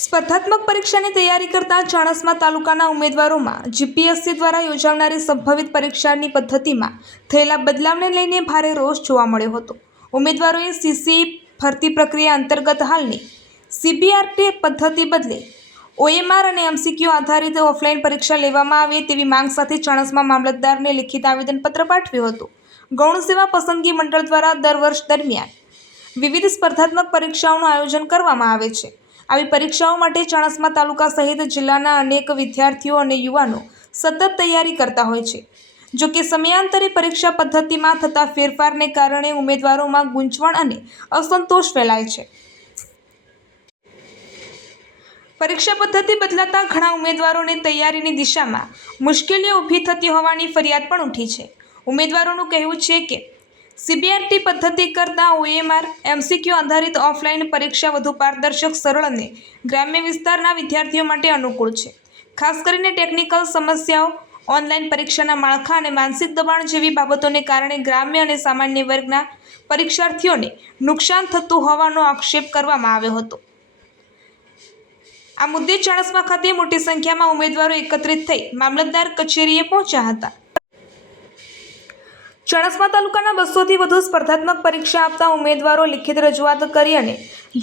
સ્પર્ધાત્મક પરીક્ષાની તૈયારી કરતા ચાણસ્મા તાલુકાના ઉમેદવારોમાં જીપીએસસી દ્વારા યોજાનારી સંભવિત પરીક્ષાની પદ્ધતિમાં થયેલા બદલાવને લઈને ભારે રોષ જોવા મળ્યો હતો। ઉમેદવારોએ સીસી ભરતી પ્રક્રિયા અંતર્ગત હાલની સીબીઆરટી પદ્ધતિ બદલે ઓએમઆર અને એમસીક્યુ આધારિત ઓફલાઈન પરીક્ષા લેવામાં આવે તેવી માંગ સાથે ચાણસ્મા મામલતદારને લિખિત આવેદનપત્ર પાઠવ્યું હતું। ગૌણ સેવા પસંદગી મંડળ દ્વારા દર વર્ષ દરમિયાન વિવિધ સ્પર્ધાત્મક પરીક્ષાઓનું આયોજન કરવામાં આવે છે। આવી પરીક્ષાઓ માટે ચાણસ્મા તાલુકા સહિત જિલ્લાના અનેક વિદ્યાર્થીઓ અને યુવાનો સતત તૈયારી કરતા હોય છે। જો કે સમયાંતરે પરીક્ષા પદ્ધતિમાં થતા ફેરફારને કારણે ઉમેદવારોમાં ગૂંચવણ અને અસંતોષ ફેલાય છે। પરીક્ષા પદ્ધતિ બદલાતા ઘણા ઉમેદવારોને તૈયારીની દિશામાં મુશ્કેલીઓ ઊભી થતી હોવાની ફરિયાદ પણ ઉઠી છે। ઉમેદવારોનું કહેવું છે કે સીબીઆરટી પદ્ધતિ કરતાં ઓએમઆર એમસીક્યુ આધારિત ઓફલાઈન પરીક્ષા વધુ પારદર્શક, સરળ અને ગ્રામ્ય વિસ્તારના વિદ્યાર્થીઓ માટે અનુકૂળ છે। ખાસ કરીને ટેકનિકલ સમસ્યાઓ, ઓનલાઈન પરીક્ષાના માળખા અને માનસિક દબાણ જેવી બાબતોને કારણે ગ્રામ્ય અને સામાન્ય વર્ગના પરીક્ષાર્થીઓને નુકસાન થતું હોવાનો આક્ષેપ કરવામાં આવ્યો હતો। આ મુદ્દે ચાણસ્મા ખાતે મોટી સંખ્યામાં ઉમેદવારો એકત્રિત થઈ મામલતદાર કચેરીએ પહોંચ્યા હતા। ચાણસ્મા તાલુકાના 200થી વધુ સ્પર્ધાત્મક પરીક્ષા આપતા ઉમેદવારો લિખિત રજૂઆત કરી અને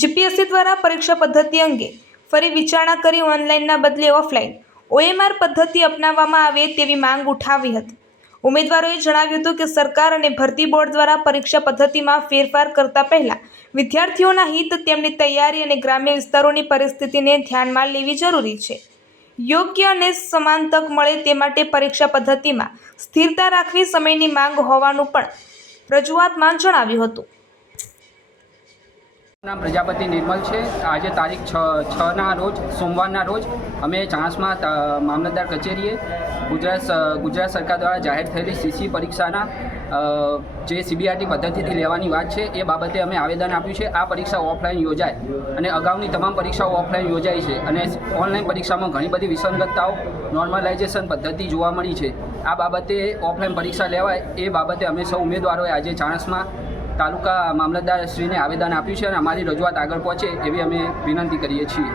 જીપીએસસી દ્વારા પરીક્ષા પદ્ધતિ અંગે ફરી વિચારણા કરી ઓનલાઈનના બદલે ઓફલાઈન ઓએમઆર પદ્ધતિ અપનાવવામાં આવે તેવી માંગ ઉઠાવી હતી। ઉમેદવારોએ જણાવ્યું હતું કે સરકાર અને ભરતી બોર્ડ દ્વારા પરીક્ષા પદ્ધતિમાં ફેરફાર કરતા પહેલા વિદ્યાર્થીઓના હિત, તેમની તૈયારી અને ગ્રામ્ય વિસ્તારોની પરિસ્થિતિને ધ્યાનમાં લેવી જરૂરી છે। યોગ્ય અને સમાન તક મળે તે માટે પરીક્ષા પદ્ધતિમાં સ્થિરતા રાખવી સમયની માંગ હોવાનું પણ રજૂઆતમાં જણાવ્યું હતું। નામ પ્રજાપતિ નિર્મલ છે। આજે તારીખ 6ના રોજ સોમવારના રોજ અમે ચાણસ્મા મામલતદાર કચેરીએ ગુજરાત સરકાર દ્વારા જાહેર થયેલી સીસી પરીક્ષાના જે સીબીઆરટી પદ્ધતિથી લેવાની વાત છે એ બાબતે અમે આવેદન આપ્યું છે। આ પરીક્ષા ઓફલાઈન યોજાય અને અગાઉની તમામ પરીક્ષાઓ ઓફલાઈન યોજાઈ છે અને ઓનલાઈન પરીક્ષામાં ઘણી બધી વિસંગતતાઓ, નોર્મલાઇઝેશન પદ્ધતિ જોવા મળી છે। આ બાબતે ઓફલાઈન પરીક્ષા લેવાય એ બાબતે અમે સૌ ઉમેદવારોએ આજે ચાણસ્મા તાલુકા મામલતદાર શ્રીને આવેદન આપ્યું છે અને અમારી રજૂઆત આગળ પહોંચે એવી અમે વિનંતી કરીએ છીએ।